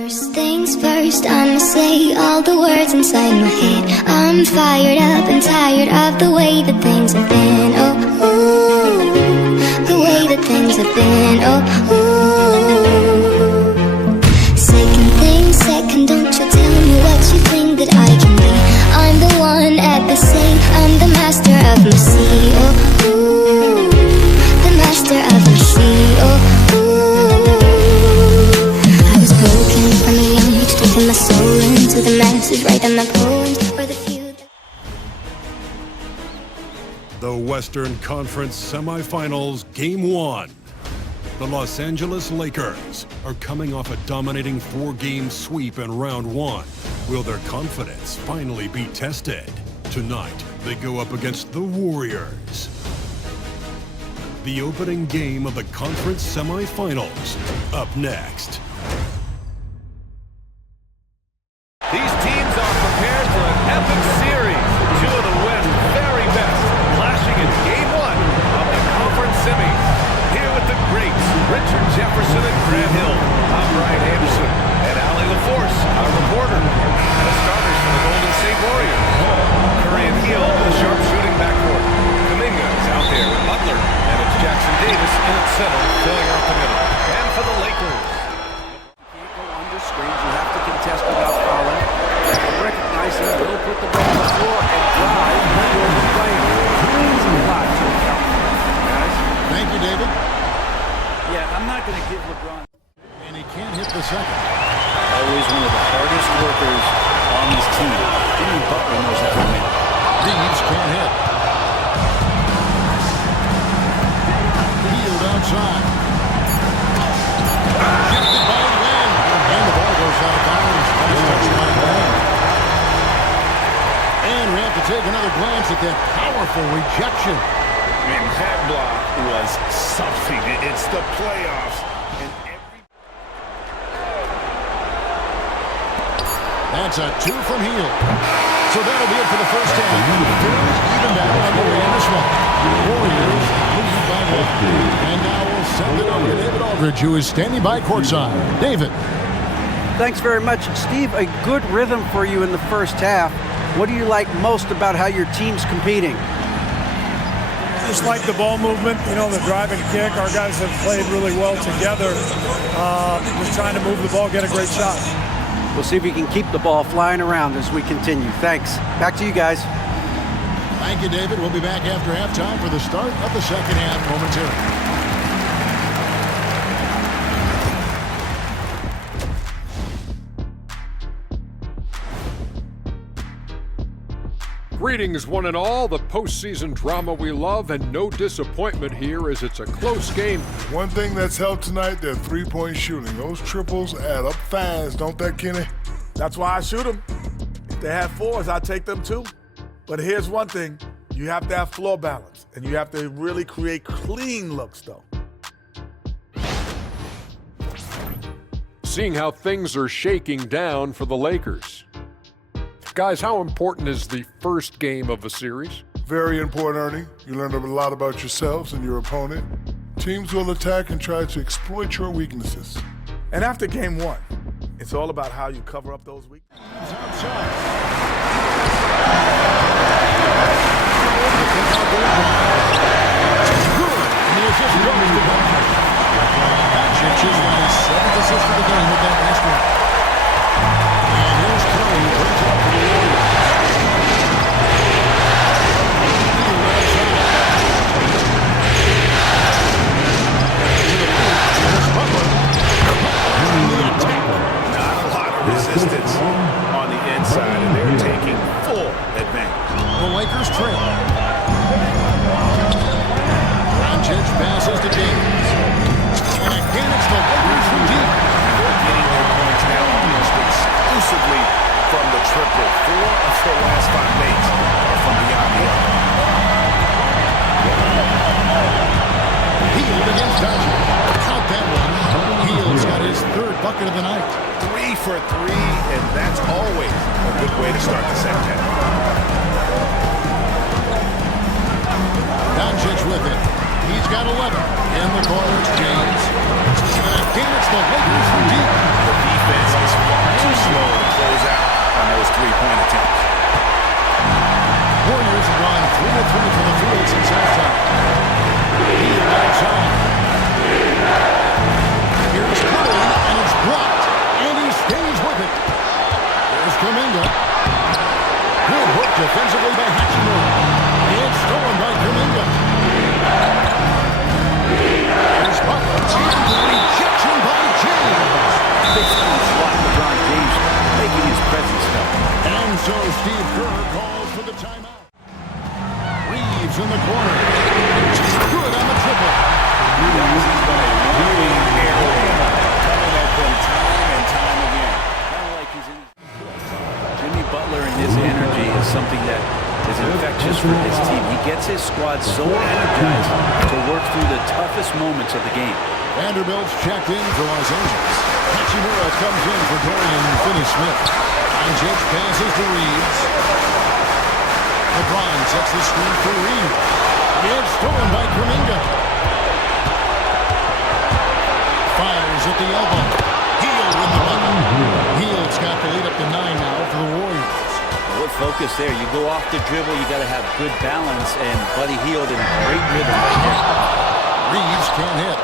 First things first, I'ma say all the words inside my head. I'm fired up and tired of the way that things have been. Oh, ooh, the way that things have been. Oh, ooh. Second thing second, don't you tell me what you think that I can be. I'm the one at the sea, I'm the master of my sea. Oh, ooh, the master of my sea. Oh, my soul into the masses, write down my poems for the few. The Western Conference Semifinals, Game 1. The Los Angeles Lakers are coming off a dominating 4-game sweep in Round 1. Will their confidence finally be tested? Tonight, they go up against the Warriors. The opening game of the conference semifinals, up next. These teams are prepared for an epic series. Two of the West's very best, clashing in Game 1 of the conference semis. Here with the greats, Richard Jefferson and Grant Hill. I'm Brian Anderson and Allie LaForce, our reporter. And the starters for the Golden State Warriors. Curry and Hill, the sharpshooting backcourt. Kuminga is out there with Butler, and it's Jackson Davis in at center, filling out the middle. And for the Lakers. You can't go under screens. You have to contest without fouling. Recognize him, will put the ball on the floor and drive. Then you'll be playing. It's a lot to account for, guys. Thank you, David. Yeah, I'm not going to give LeBron. And he can't hit the second. Always one of the hardest workers on this team. Jimmy Butler knows how to win. Reeves can't hit. Field outside. Shifted by Lynn. And the ball goes out of bounds. And we have to take another glance at that powerful rejection. And that block was something. It's the playoffs. And That's a 2 from Hill. So that'll be it for the first half. Very even battle underway in this one. Warriors lead by 1. And now we'll send it over to David Aldridge, who is standing by courtside. David. Thanks very much, Steve. A good rhythm for you in the first half. What do you like most about how your team's competing? Just like the ball movement, you know, the drive and kick. Our guys have played really well together. Just trying to move the ball, get a great shot. We'll see if we can keep the ball flying around as we continue. Thanks. Back to you guys. Thank you, David. We'll be back after halftime for the start of the second half momentarily. Greetings, one and all. The postseason drama we love, and no disappointment here as it's a close game. One thing that's helped tonight, their three-point shooting. Those triples add up fast, don't that, Kenny? That's why I shoot them. If they have 4s, I take them too. But here's one thing. You have to have floor balance, and you have to really create clean looks, though. Seeing how things are shaking down for the Lakers. Guys, how important is the first game of a series? Very important, Ernie. You learn a lot about yourselves and your opponent. Teams will attack and try to exploit your weaknesses. And after game 1, it's all about how you cover up those weaknesses. Doncic got his 7th assist of the game with that last one. And here's Curry, brings up for the Warriors. not a lot of resistance on the inside, and they're taking full advantage. The Lakers trail. Doncic passes to James. And again, it's the Lakers from deep. They're getting their points now almost exclusively from the triple. 4 of their last 5 mates are from beyond the arc. Hield against Doncic. Count that one. Hield's got his 3rd bucket of the night. 3 for 3, and that's always a good way to start the second half. Doncic with it. He's got 11. In the corner, it's James. And again, it's the Lakers from deep. The defense is something that is infectious for his team. He gets his squad so energized to work through the toughest moments of the game. Vanderbilt's checked in for Los Angeles. Hachimura comes in for Dorian Finney-Smith. Doncic passes to Reaves. LeBron sets the screen for Reaves. It's stolen by Kuminga. Fires at the elbow. Hield with the bucket. Hield's got the lead up to 9 now for the Warriors. Good focus there. You go off the dribble, you got to have good balance, and Buddy Hield in great rhythm right there. Reaves can't hit.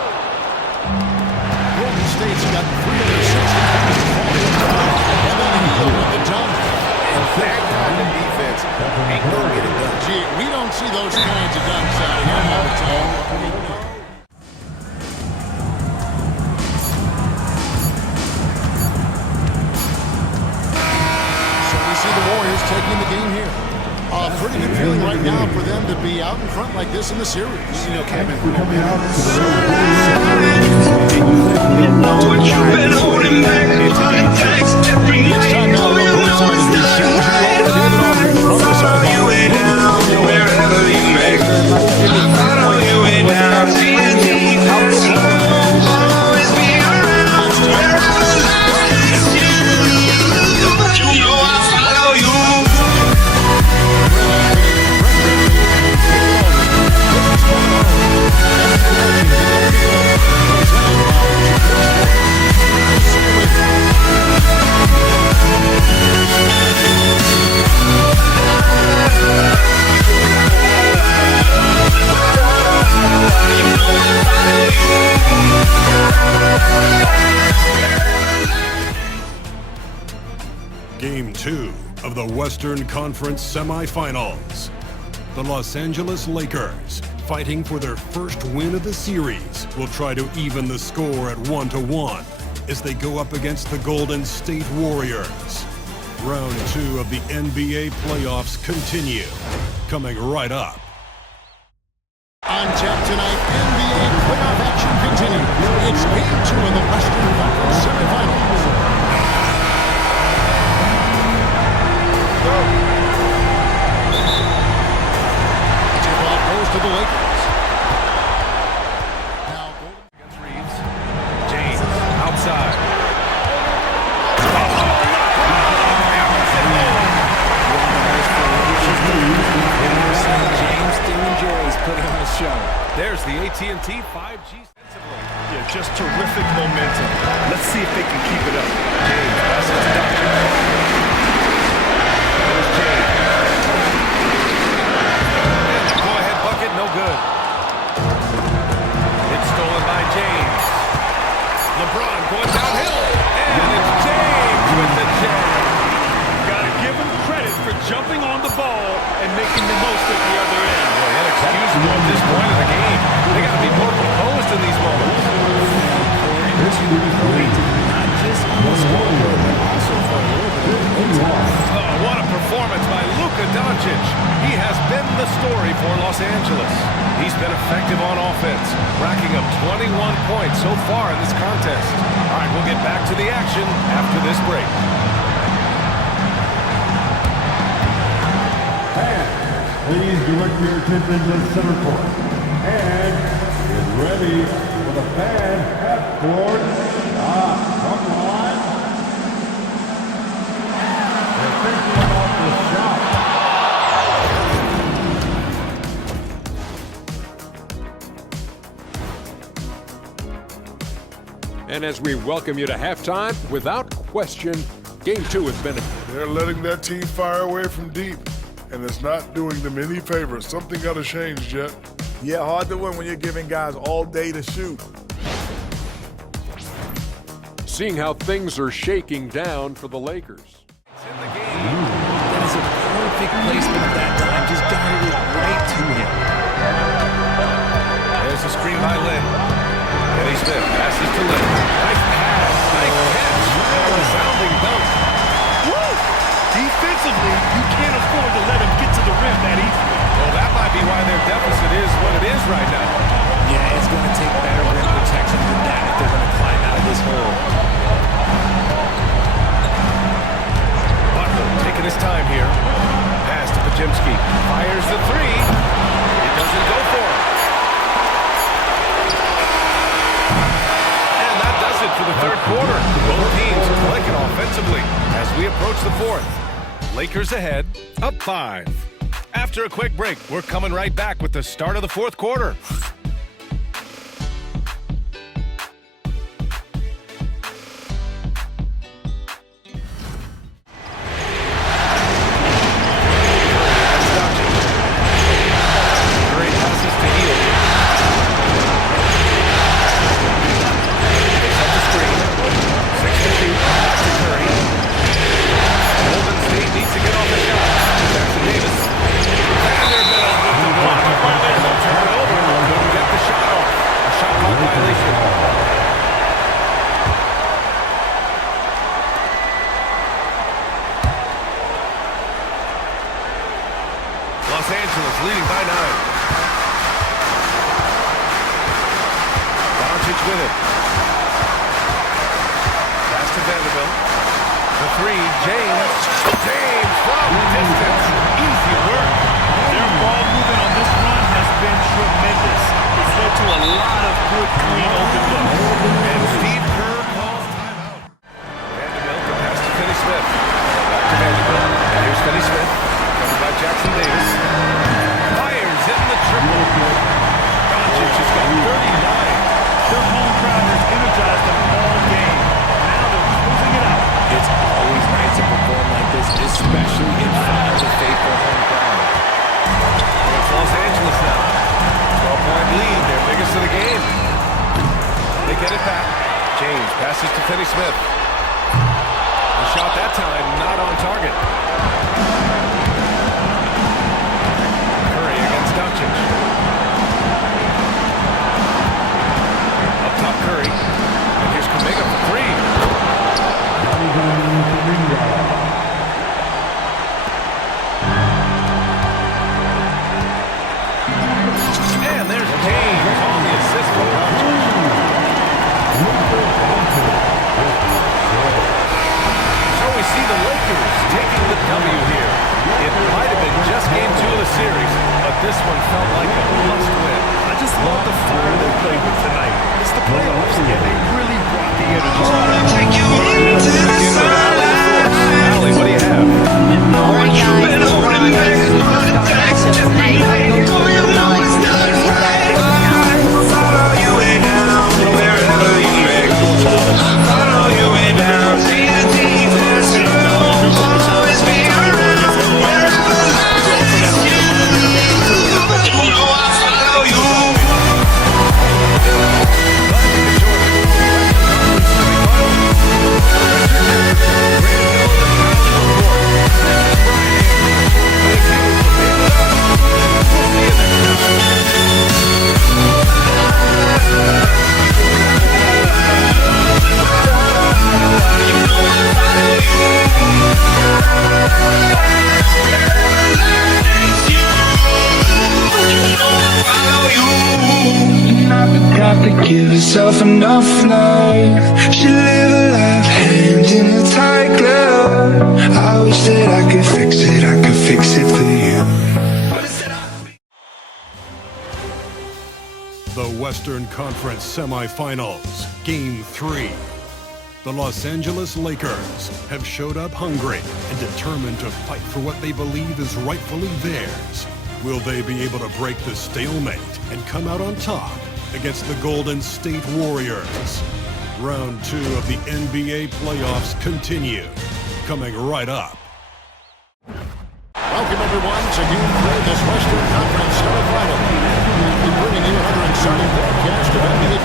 Golden State's got 360 points. And then Hield with the dunk. And that kind of defense ain't gonna get it done. Gee, we don't see those kinds of dunks out here all the time. So we see the Warriors taking the game here. A pretty good feeling right now for them to be out in front like this in the series. You know, Kevin, What you've been holding back, context, every It's time now to look who's on the follow you way down, wherever you may go. Follow you way down, see the deep always be around, wherever lies you. You know I follow you. Game 2 of the Western Conference semifinals. The Los Angeles Lakers, fighting for their first win of the series, will try to even the score at 1-1 as they go up against the Golden State Warriors. Round 2 of the NBA playoffs continue, coming right up. On tap tonight, NBA playoff action continues. It's Game 2 of the Western Conference semifinals. Tip-off goes to the Lakers. Now, Against Reaves. James outside. James still enjoys putting on a show. There's the AT&T 5G. yeah, just terrific momentum. Let's see if they can keep it up. James passes to Doncic. There's James. And the go-ahead bucket, no good. It's stolen by James. LeBron going downhill. And it's James with the jam. Gotta give him credit for jumping on the ball and making the most at the other end. Boy, inexcusable at this point of the game. They got to be more composed in these moments. Not just on the scoreboard, but also for a little bit of impact. Oh, what a performance by Luka Doncic. He has been the story for Los Angeles. He's been effective on offense, racking up 21 points so far in this contest. All right, we'll get back to the action after this break. Please direct your attention to center court. And get ready for the fan half-court shot. From the line. They're thinking about the shot. And as we welcome you to halftime, without question, Game 2 has been... They're letting that team fire away from deep, and it's not doing them any favors. Something got to change, Jet. Yeah, hard to win when you're giving guys all day to shoot. Seeing how things are shaking down for the Lakers. That is a perfect placement at that time. Just got it right to him. There's a screen by Lynn. Eddie Smith passes to Lynn. Nice pass. Nice catch. And a sounding dunk. Woo! Defensively, you can't afford to let him get to the rim that easily. Well, that might be why their deficit is what it is right now. Yeah, it's going to take better rim protection than that if they're going to climb out of this hole. Butler taking his time here. Pass Podziemski fires the three. It doesn't go for him. And that does it for the third quarter. Both teams clicking offensively as we approach the fourth. Lakers ahead, up 5. After a quick break, we're coming right back with the start of the fourth quarter. Los Angeles leading by 9. Doncic with it. Pass to Vanderbilt. The three, James. James from distance. Easy work. Their ball movement on this run has been tremendous. It's led to a lot of good, clean, open looks. And Steve Kerr calls timeout. Vanderbilt, the pass to Finney Smith. Back to Vanderbilt. And here's Finney Smith. Covered by Jackson Davis. Fires in the triple. Doncic has got 39. Their home crowd has energized them all game. Now they're closing it out. It's always nice to perform like this, especially in front of the faithful home crowd. And it's Los Angeles now. 12-point lead, their biggest of the game. They get it back. James passes to Finney Smith. The shot that time not on target. Curry against Doncic. Up top Curry. And here's Kuminga for three. And there's James on the assist for Doncic. So we see the Lakers taking the W here. It might have been just game 2 of the series, but this one felt like a must-win. I just love the fire they played with tonight. It's the playoffs, and they really brought the energy. Take you into the sunlight. Allie, what do you have? You've been holding back on attacks. Just make it go. You know it's not right. Follow you way down, wherever you may go. Follow you way down, see the deep and slow. Always be around, wherever life takes you. You know I follow you. Got to give herself enough love. She live a life hand in a tight glove. I wish that I could fix it, I could fix it for you. The Western Conference Semifinals, Game 3. The Los Angeles Lakers have showed up hungry and determined to fight for what they believe is rightfully theirs. Will they be able to break the stalemate and come out on top against the Golden State Warriors? Round 2 of the NBA playoffs continue, coming right up. Welcome everyone to Game 3 of this Western Conference semifinal. We're bringing you another exciting broadcast of NBA.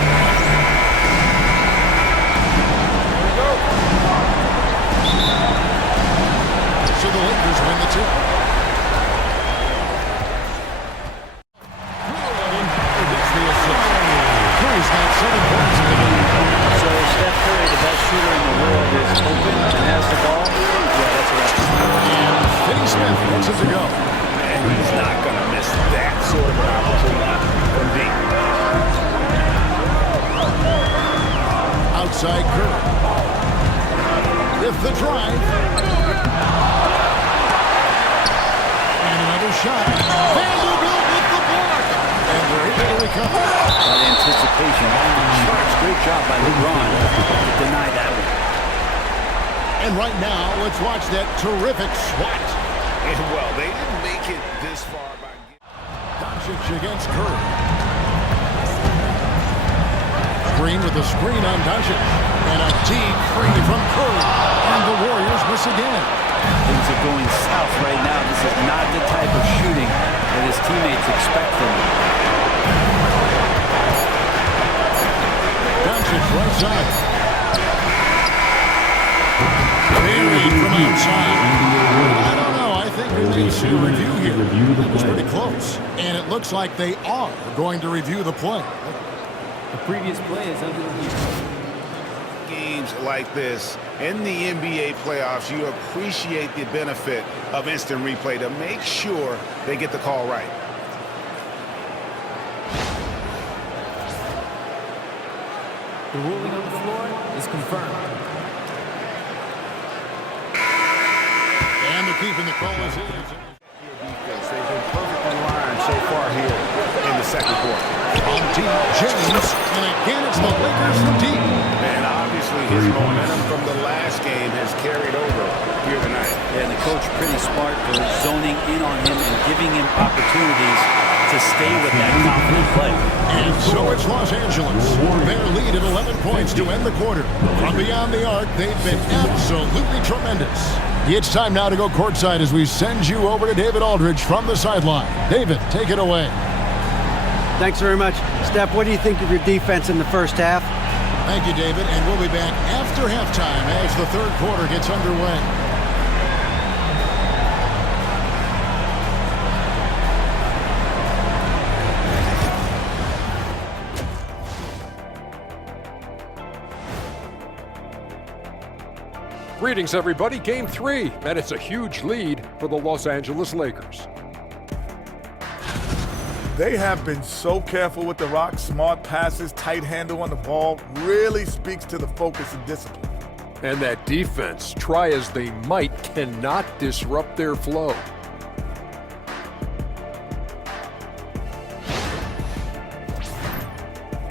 So the Lakers win the tip. Curry's got 7 points in the game. So Steph Curry, the best shooter in the world, is open and has the ball. Yeah, that's what And Finney Smith wants it to go. And he's not going to miss that sort of an opportunity from deep. Outside Curry. With the drive. And shot. Vanderbilt with the block. And they're able to recover. By anticipation, off the charts. Great job by LeBron to deny that one. And right now, let's watch that terrific swat. And well, they didn't make it this far by Doncic against Curry. Green with the screen on Doncic. And a deep three from Curry. And the Warriors miss again. Things are going south right now. This is not the type of shooting that his teammates expect from him. Doncic right side. Buried from outside. I don't know. I think we may see a review here. It was pretty close. And it looks like they are going to review the play. The previous play is under review. games like this in the NBA playoffs, you appreciate the benefit of instant replay to make sure they get the call right. The ruling on the floor is confirmed. And they're keeping the call as is. They've been perfect in line so far here in the second quarter. On deep, James, and again it's the Lakers from deep. And obviously his momentum from the last game has carried over here tonight. Yeah, and the coach pretty smart for zoning in on him and giving him opportunities to stay with that confident play. And so it's Los Angeles. Their lead at 11 points to end the quarter. From beyond the arc, they've been absolutely tremendous. It's time now to go courtside as we send you over to David Aldridge from the sideline. David, take it away. Thanks very much. Steph, what do you think of your defense in the first half? Thank you, David, and we'll be back after halftime as the third quarter gets underway. Greetings, everybody. Game 3, and it's a huge lead for the Los Angeles Lakers. They have been so careful with the rock. Smart passes, tight handle on the ball, really speaks to the focus and discipline. And that defense, try as they might, cannot disrupt their flow.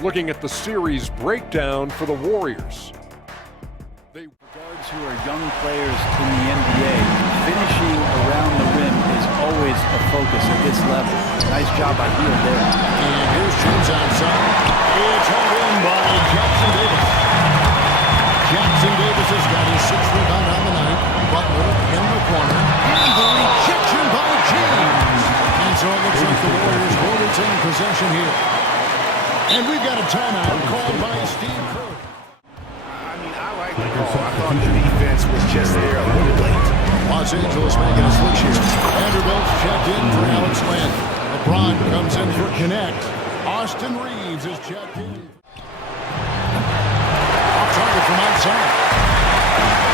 Looking at the series breakdown for the Warriors. Guards who are young players in the NBA, finishing around the rim is always a focus at this level. Nice job by Hill there. And here's James outside. It's held in by Jackson Davis. Jackson Davis has got his 6th rebound on the night. Butler in the corner. And the rejection by James. And so it looks like the Warriors will retain possession here. And we've got a timeout called by Steve Kerr. I thought the defense was just there a little late. Los Angeles making a switch here. Vanderbilt checked in for Alex Len. LeBron comes in for Connect. Austin Reeves is checked in. Off target from outside.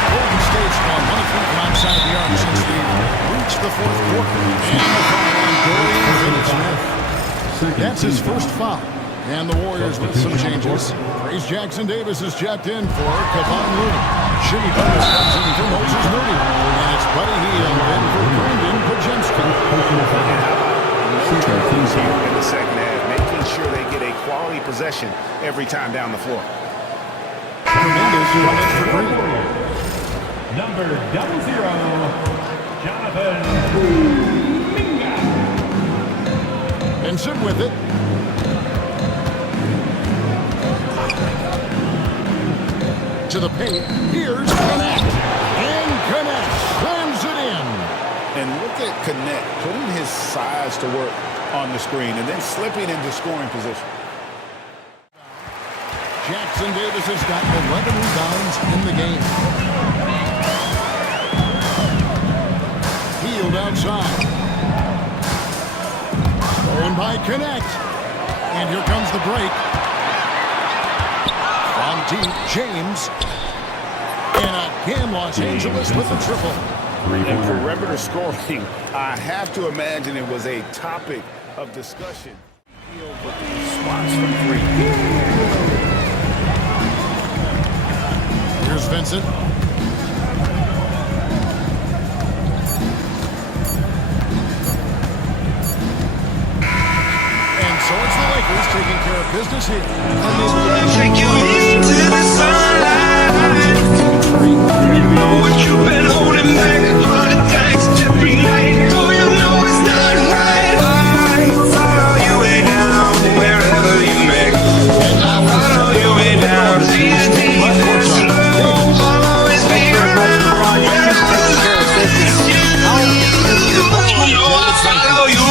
Golden State's won 1 of 3 from outside the arc since they reached the fourth quarter. And the foul on Dorian Finney-Smith. That's his first foul. And the Warriors with some changes. Trace Jackson Davis is checked in for Kevon Looney. Jimmy Butler comes in for Moses Moody. And it's Buddy Hield in for Brandon Podziemski. Things here in the second half, making sure they get a quality possession every time down the floor. Tremendous run in for Green. Number 00, Jonathan Minga. And sit with it. To the paint, here's Connect, and Connect slams it in. And look at Connect putting his size to work on the screen and then slipping into scoring position. Jackson Davis has got 11 rebounds in the game. Hield outside. Going by Connect. And here comes the break. From deep, James. And again, Los Angeles with the triple. And perimeter scoring, I have to imagine it was a topic of discussion. With these spots from 3. Here's Vincent. business here. Take you into the sunlight. You know what you've been holding back for the text every night. Oh, you know it's not right. I follow you way down wherever you may go. I follow you way down to your deep slow. I'll always be around wherever life takes you. You know I follow you.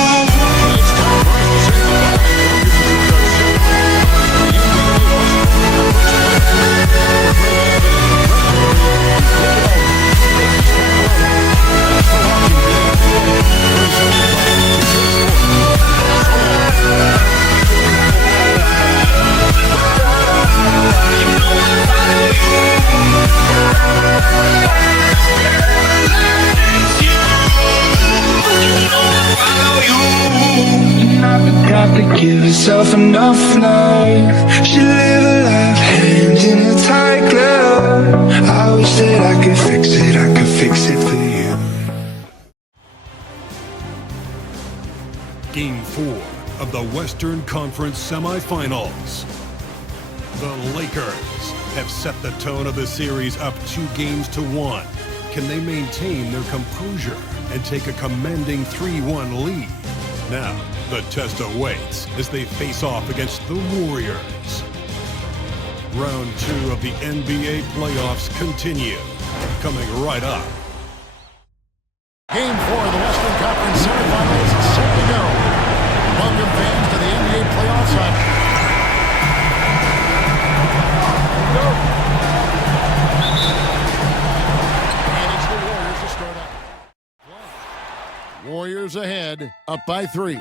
Got to give herself enough love. She live a life hand in a tight glove. I wish that I could fix it, I could fix it for you. Game 4 of the Western Conference semifinals. The Lakers have set the tone of the series up 2-1. Can they maintain their composure and take a commanding 3-1 lead? Now, the test awaits as they face off against the Warriors. Round 2 of the NBA playoffs continue. Coming right up. Game 4 of the Western Conference semifinals is set to go. Welcome fans to the NBA playoffs on. And it's the Warriors to start up. Warriors ahead, up by 3.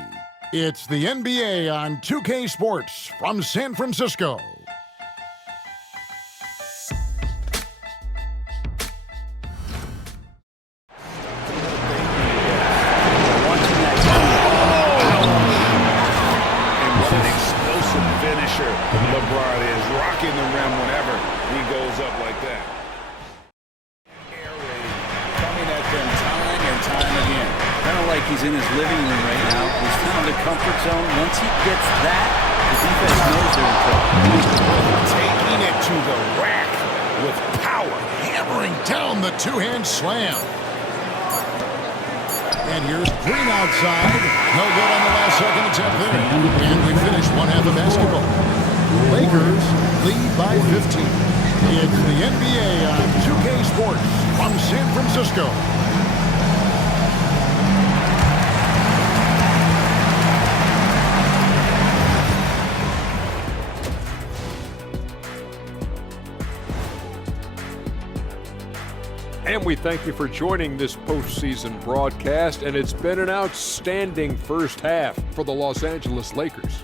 It's the NBA on 2K Sports from San Francisco. LeBron is rocking the rim whenever he goes up like that. Air raid coming at them time and time again. Kind of like he's in his living room right now. He's found the comfort zone. Once he gets that, the defense knows they're in trouble. Taking it to the rack with power, hammering down the two-hand slam. And here's Green outside. No good on the last second attempt there. And we finish one half of basketball. Lakers lead by 15. It's the NBA on 2K Sports from San Francisco. And we thank you for joining this postseason broadcast, and it's been an outstanding first half for the Los Angeles Lakers.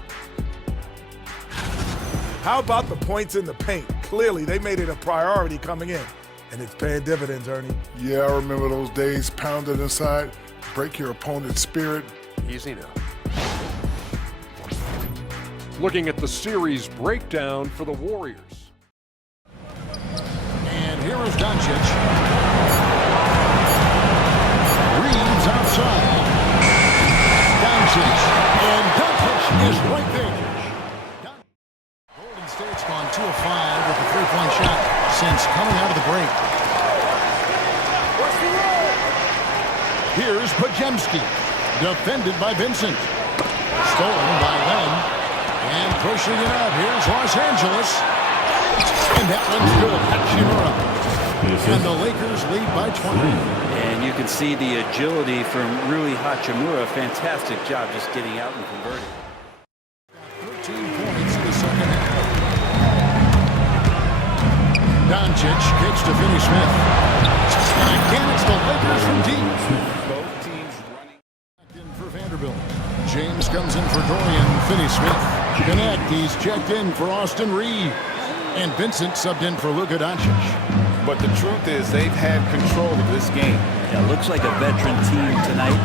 How about the points in the paint? Clearly, they made it a priority coming in, and it's paying dividends, Ernie. Yeah, I remember those days pounded inside. Break your opponent's spirit. Easy now. Looking at the series breakdown for the Warriors. And here is Doncic. Reaves outside. Doncic. And Doncic is right there. Golden State's gone 2 of 5 with a three-point shot since coming out of the break. Here's Pajemski. Defended by Vincent. Stolen by Len. And pushing it up. Here's Los Angeles. And that one's good. Hachimura. And the Lakers lead by 20. And you can see the agility from Rui Hachimura. Fantastic job just getting out and converting. 13 points in the second half. Doncic kicks to Finney-Smith. And again, it's the Lakers from deep. Both teams running. In for Vanderbilt. James comes in for Dorian Finney-Smith. Connect, he's checked in for Austin Reeves. And Vincent subbed in for Luka Doncic. But the truth is they've had control of this game. Yeah, looks like a veteran team tonight.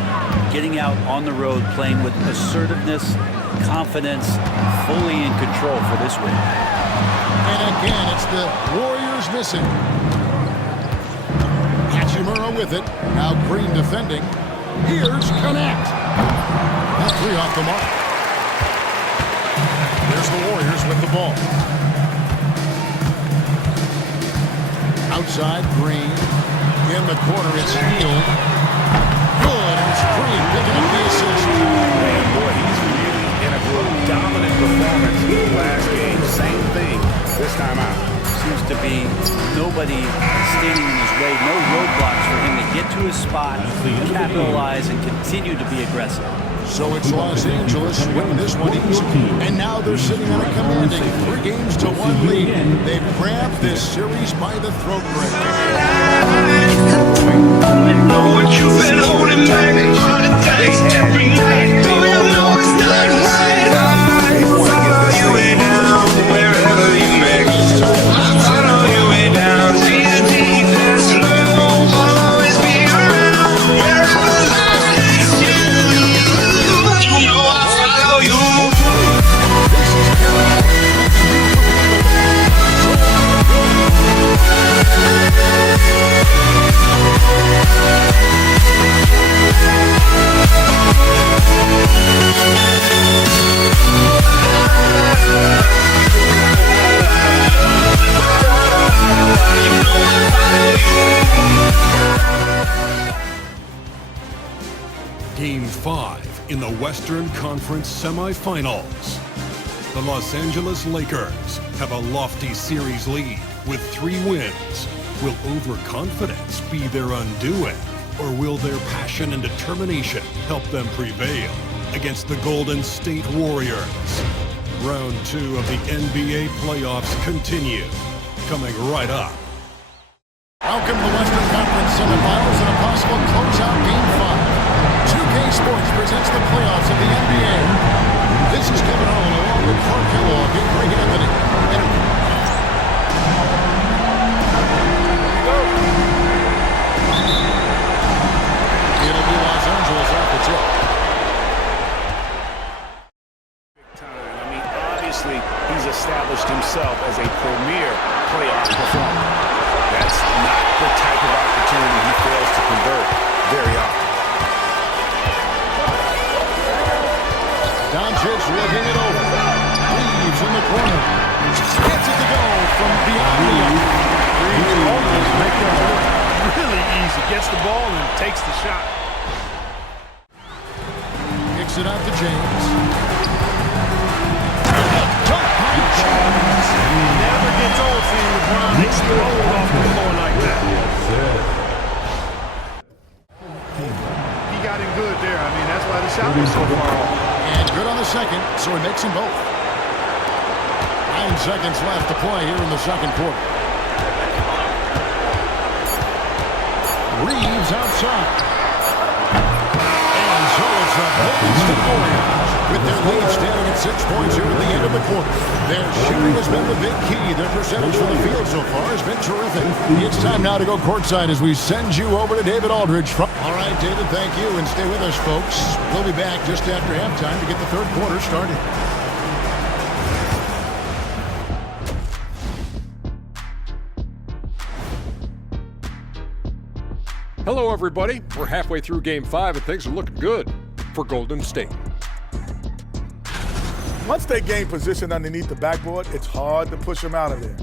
Getting out on the road, playing with assertiveness, confidence, fully in control for this win. And again, it's the Warriors missing. Hachimura with it. Now Green defending. Here's Connect. That three off the mark. There's the Warriors with the ball. Outside, Green. In the corner, it's Hield. Good, it's Green picking up the assist. Man, boy, he's really in a dominant performance last game. Same thing this time out. Seems to be nobody standing in his way, no roadblocks for him to get to his spot, capitalize, and continue to be aggressive. So it's Los Angeles winning this one easy. And now they're sitting on a commanding 3-1 lead. They've grabbed this series by the throat break. Know what you've been holding back for the days every night. Do you know it's not right? I follow you way down wherever you may go. I follow you way down to your deepest low. I'll always be around wherever lies you. You know I follow you. Game 5 in the Western Conference semifinals. The Los Angeles Lakers have a lofty series lead with 3 wins. Will overconfidence be their undoing, or will their passion and determination help them prevail against the Golden State Warriors? Round 2 of the NBA playoffs continue, coming right up. Welcome to the Western Conference semifinals and a possible closeout Game 5. 2K Sports presents the playoffs of the NBA. This is Kevin Owen along with Clark Kellogg and Greg Anthony. It'll be Los Angeles off the tip. Big time. I mean, obviously, he's established himself as a premier playoff performer. That's not the type of opportunity he fails to convert very often. Doncic looking it over. Reaves in the corner. Gets it to go from beyond the arc. Reaves almost make that look really easy. Gets the ball and takes the shot. Kicks it out to James. Never gets old seeing LeBron explode off the floor like that. He got him good there. I mean, that's why the shot was so far off. And good on the second, so he makes them both. 9 seconds left to play here in the second quarter. Reaves outside. And so it's the Golden State Warriors with their lead standing at 6 points here at the end of the quarter. Their shooting has been the big key. Their percentage from the field so far has been terrific. It's time now to go courtside as we send you over to David Aldridge. All right, David, thank you, and stay with us, folks. We'll be back just after halftime to get the third quarter started. Hello, everybody. We're halfway through Game 5, and things are looking good for Golden State. Once they gain position underneath the backboard, it's hard to push them out of there.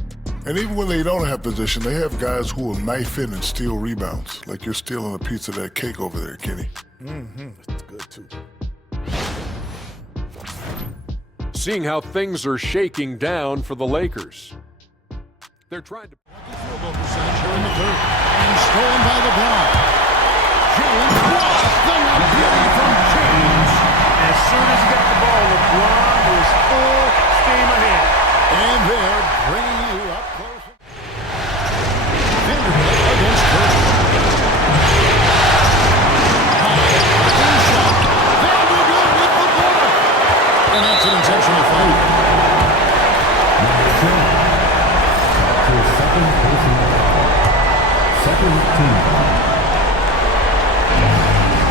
And even when they don't have position, they have guys who will knife in and steal rebounds, like you're stealing a piece of that cake over there, Kenny. It's good, too. Seeing how things are shaking down for the Lakers. They're trying to... Field goal percentage here in the third. And stolen by LeBron. James lost the beauty from James. As soon as he got the ball, LeBron was full steam ahead. And they're bringing you up close. Vanderbilt against Curry. Shot. Vanderbilt with the ball. And that's an intentional foul. Second team.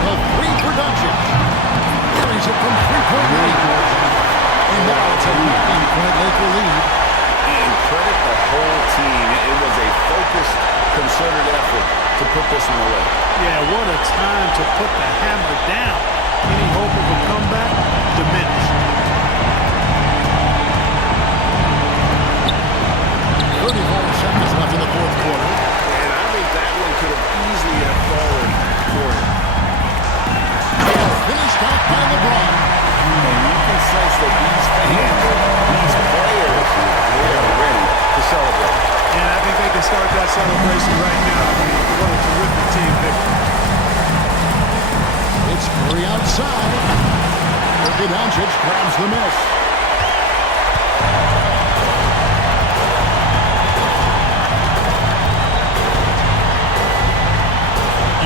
A three for Doncic. Carries it from three-point range. And now it's a 9-point Laker lead. And credit the whole team. It was a focused, concerted effort to put this one away. Yeah, what a time to put the hammer down. Any hope of a comeback diminished. seconds left in the fourth quarter. And I think that one could have easily have fallen for him. Finished off by LeBron. And you can sense that these fans, these players, they are ready to celebrate. And I think they can start that celebration right now. I mean, what a terrific team victory. It's Curry outside. Doncic grabs the miss.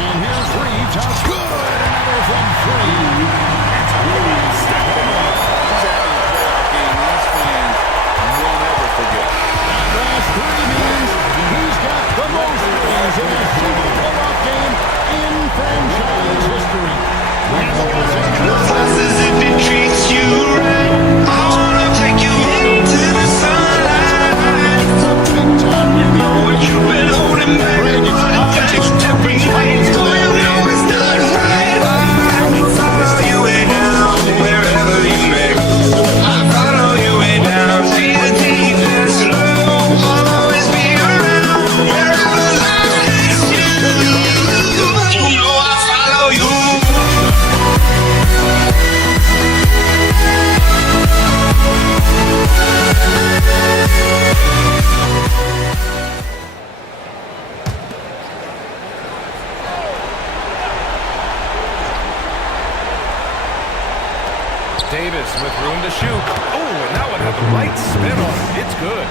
And here's Reeves. Good. Another from three. That's really stepping up. He's having a playoff game these fans won't ever forget. That last three means he's got the most wins in a single playoff game in franchise history. As if it treats you right, I wanna take you into the sunlight. Know what you've been holding back, but just every night, so you know it's not right. I follow you way down, wherever you may go. I follow you way down, see the deep and slow. I'll always be around, wherever life takes you. You know I follow you. Davis with room to shoot. Oh, and that one had the right spin on it. It's good.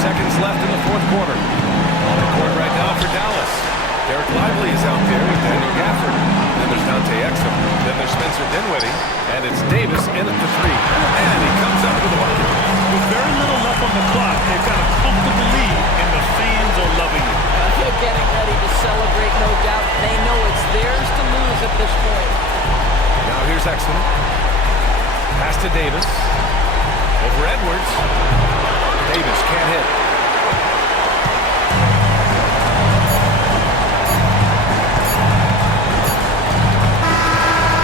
Seconds left in the fourth quarter. On the court right now for Dallas. Derek Lively is out there with Daniel Gafford. Then there's Dante Exum. Then there's Spencer Dinwiddie. And it's Davis in at the three. And he comes up with a bucket. With very little left on the clock, they've got a comfortable lead, and the fans are loving it. They're getting ready to celebrate, no doubt. They know it's theirs to lose at this point. Now here's Exum. Pass to Davis. Over Edwards. Davis can't hit.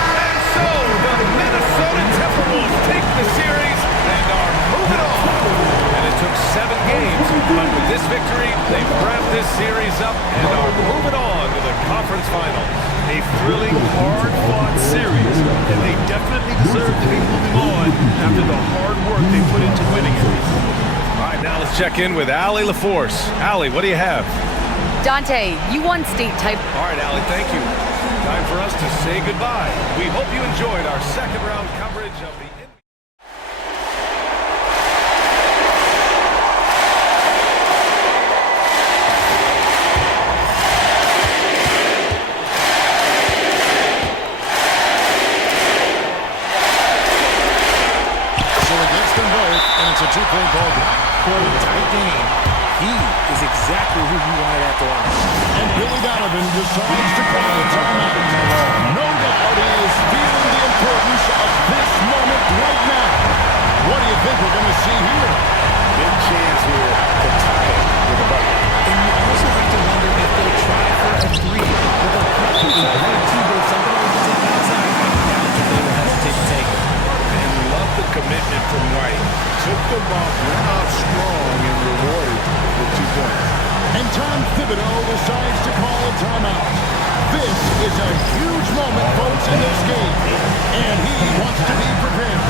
And so the Minnesota Timberwolves take the series and are moving on. And it took 7 games, but with this victory, they've wrapped this series up and are moving on to the conference finals. A thrilling, hard-fought series, and they definitely deserve to be moving on after the hard work they put into winning it. All right, now let's check in with Allie LaForce. Allie, what do you have? Dante, you won state type. All right, Allie, thank you. Time for us to say goodbye. We hope you enjoyed our second round coverage of the... It's a two-point ball game. For a tight game, he is exactly who you wanted at the line. And Billy Donovan decides to call a timeout. No doubt he is feeling the importance of this moment right now. What do you think we're going to see here? Big chance here to tie it with a bucket. And you also have to wonder if they'll try for a three. But they'll probably try for a two, but if somebody wants to take it outside, I doubt that they will hesitate to take it. And love the commitment from White. Took the bump, went out strong, and rewarded with 2 points. And Tom Thibodeau decides to call a timeout. This is a huge moment, folks, in this game. And he wants to be prepared.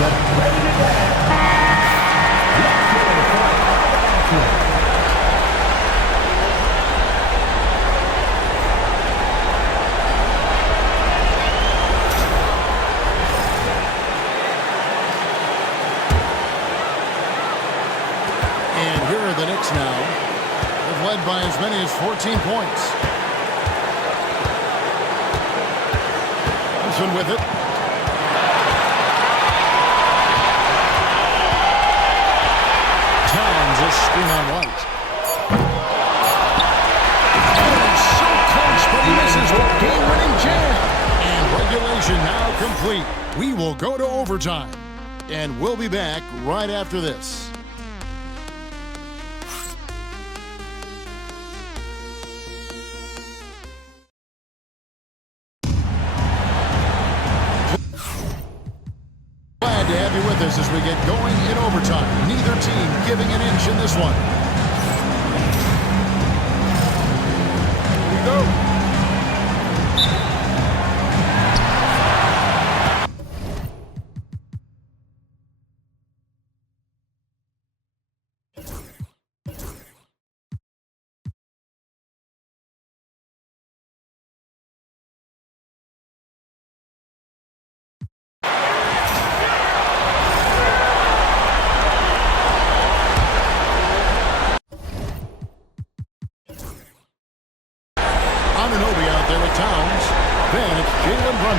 Now, they've led by as many as 14 points. Thompson with it. Towns a screen on White. Oh, so close, but he misses the game-winning jam. And regulation now complete. We will go to overtime. And we'll be back right after this. this as we get going in overtime. Neither team giving an inch in this one. Here we go.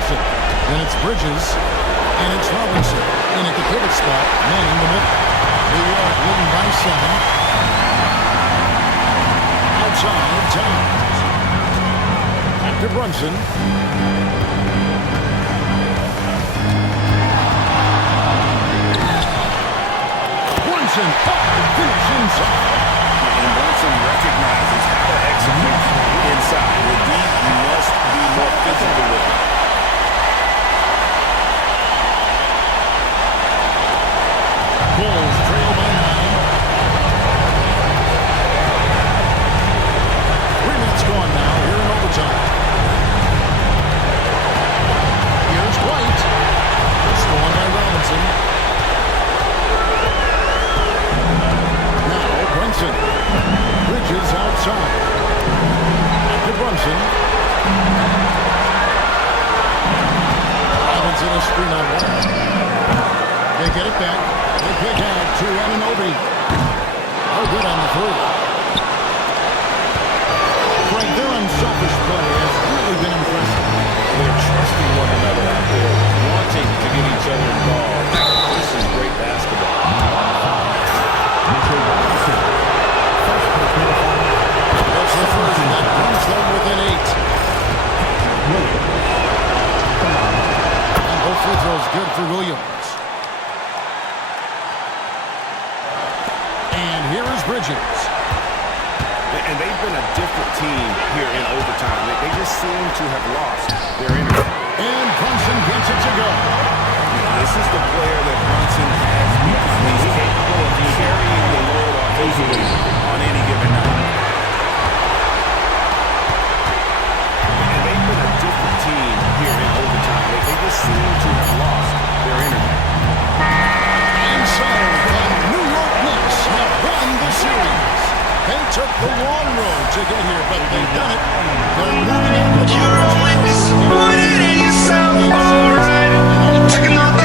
Then it's Bridges, and it's Robinson. In at the pivot spot, manning the middle. New York leading by 7. Outside, Towns. Back to Brunson. Brunson, finish inside. And Brunson recognizes how to execute inside. With deep, you must be more physical with it. Bulls trail by 9. 3 minutes gone now here in overtime. Here's White. Scored by Robinson. Now Brunson. Bridges outside. Back to Brunson. Robinson a screen on one. They get it back. They pick out to Anunoby. Oh, good on the 3. Frank, their unselfish play has really been impressive. They're trusting one another out there, wanting to get each other involved. This is great basketball. That's the first, and that brings them within 8. And both free throws good for Williams. Here is Bridges. And they've been a different team here in overtime. They just seem to have lost their energy. And Brunson gets it to go. This is the player that Brunson has become. He's capable of carrying the load offensively on any given night. And they've been a different team here in overtime. They just seem to have lost their energy. And so the New York Knicks have won the series. They took the long road to get here, but they've done it. They're moving on to the You're always disappointed in yourself, alright. Taking all